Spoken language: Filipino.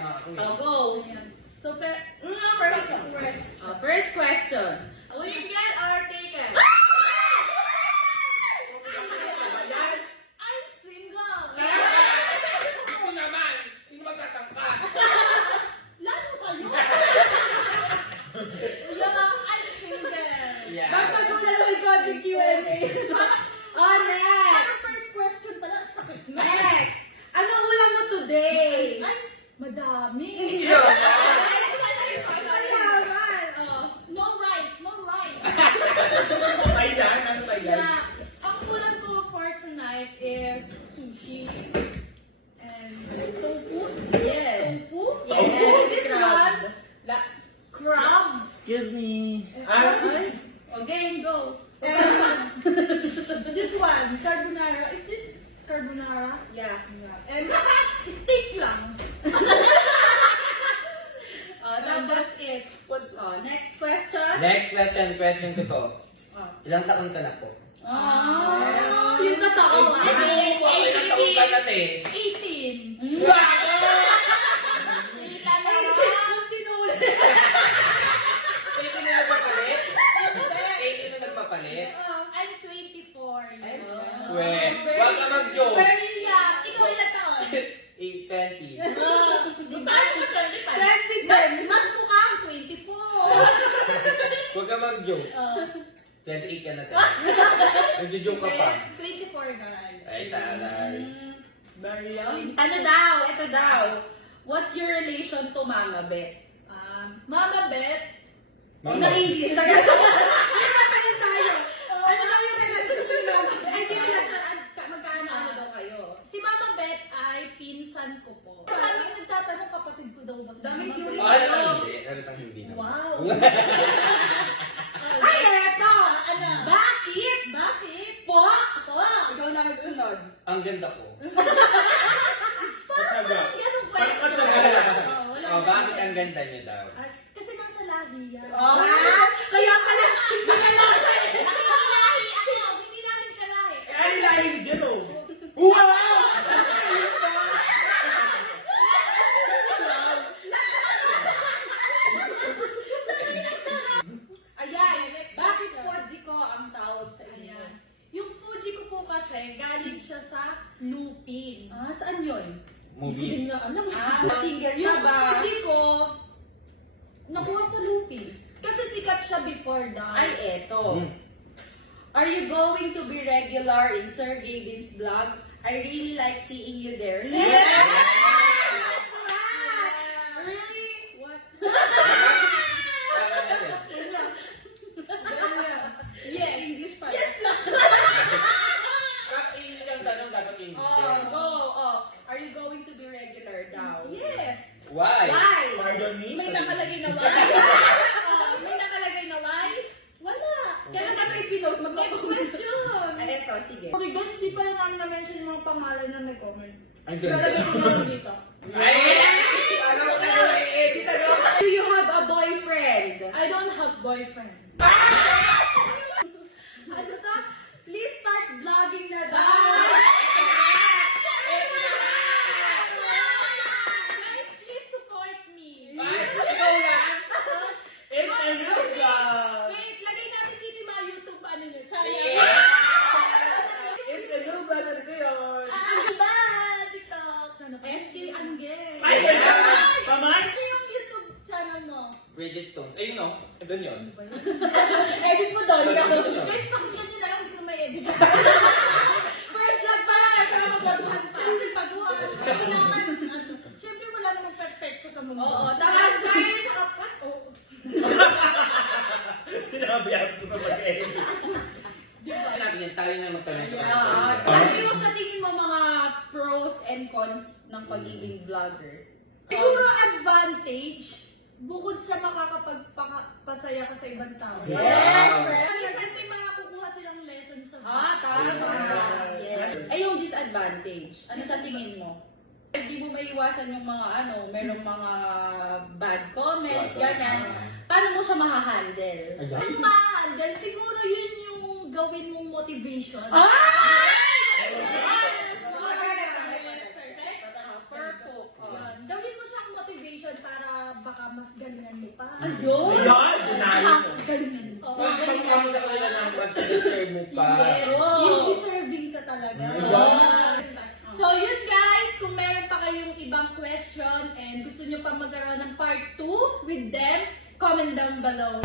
na nga ako. Oh, go. So, first question. Will you get or taken? I'm single. Ako naman! Sino magtatangka? Lalo sa'yo. I'm single. Yeah. Bakit ko na lang ikaw yung Q&A? Oh, next. Ang first question pala, sakit na. Next. Anong ulam mo today? Ay, madami. No rice, no rice. Ayan, ano ba yan? Yeah, ang ulam ko for tonight is sushi and tofu. Yes. Tofu? Yes. This Crab. one, crab. Excuse me. Okay, go. And this one, carbonara. Is this carbonara? Yeah. And steak lang. And that's it. Oh, next question. Next question ko to. Oh. Ilang taon ka na po? Yung totoo ah. Ilang taon ka na, te? 18. Nung tinulit. 18 na nagpapalit? 18 na nagpapalit? I'm 24 years old. We, wag ka mag-joke. Very young. Ikaw ilang taon? 8:20. Diba? 2010. Mas mukhang 24. Wag ka mag-joke. 28 ka na te. Nag-joke ka pa. 24 guys. Ay, talay. Very young. Ano daw? Ito daw. What's your relation to Mama Beth? Mama Beth. Na English. Tagal tayo. Ano daw yung relasyon to Mama Beth? Ay, di relasyon. Magkano daw kayo? Si Mama Beth ay pinsan ko po. Maraming nagtatanong kapatid ko daw ba si Daming Mama curious. Beth? Ano tang hindi? Ano tang hindi naman? Wow. Ay, eto! Ano? Bakit? Bakit? Po? Ako. Ikaw na magsunod. Ang ganda ko. Patsaga. Ganun pa. Parang patsaga. Wala Oh, bakit ang ganda niyo daw? Kasi nasa lahi yan. Oh, kaya pala, hindi na lang. Lahi ako. Hindi namin kalahi. Ay, lahi ni Jen, oh. Wow! Ayan, bakit Fuji ko ang tawag sa inyo? Ayan. Yung Fuji ko po kasi, galing siya sa Lupin. Saan yun? Movie. Hindi nga alam. Singer ka Yung ba? Fuji ko, nakuha sa Lupin. Kasi sikat siya before that. Ay, eto. Are you going to be regular in Sir Gavin's vlog? I really like seeing you there. Yeah! Really? What? Yes. English pa. Yes lang. Kapag English ang tanong, dapat English. Go. Are you going to be regular daw? Yes. Why? Why? Pardon me? May nakalagay na why? May nakalagay na why? Wala. Kailan ka ipinost? Next question. Ay, eto, sige. Okay guys, di pa namin na-mention yung mga pangalan na nag-comment. Ang Lalagay ko lang dito. Ay! Ano ko na i-edit ano? Do you have a boyfriend? I don't have boyfriend. Ano to? Please start vlogging na daw. Please support me. Ikaw lang! It's a new vlog! Wait, lagay natin dito yung mga YouTube ano nyo. Channel. It's a new vlog na dito yun! Ba? TikTok. Sana pa? SK Angel. Ay, wala! Paman? Ito yung YouTube channel mo. Bridget Stones. Ayun o, doon yun. Edit mo doon. Guys, pakinggan nyo na lang, hindi ko may edit. First vlog pa lang. Ito ang maglabuhan pa. Siyempre, baguhan. Kailangan, siyempre wala namang perfecto sa mundo. Oo, tapos Science sa kapat. Oo. Sinabi ako sa mag-edit. Natin yan, tayo na magtanong sa Ano yung sa tingin mo mga pros and cons ng pagiging vlogger? Siguro advantage, bukod sa makakapagpasaya ka sa ibang tao. Yes, Minsan may mga kukuha silang lessons sa Tama. Yes. Ay, yung disadvantage. Ano sa tingin mo? Hindi mo maiwasan yung mga merong mga bad comments, ganyan. Paano mo siya mahahandle? Ano ma-handle? Siguro yun yung gawin mong motivation. Yes! Perfect. Purple. Yan. Gawin mo siyang motivation. pa. Ayun! Ayun, dinayo mo. Galingan. Oo, Pag-ano ka kanila ng pag-deserve mo pa. Yes, Oo. yung deserving ka talaga. Ayun. So yun guys, kung meron pa kayong ibang question and gusto nyo pa magkaroon ng part 2 with them, comment down below.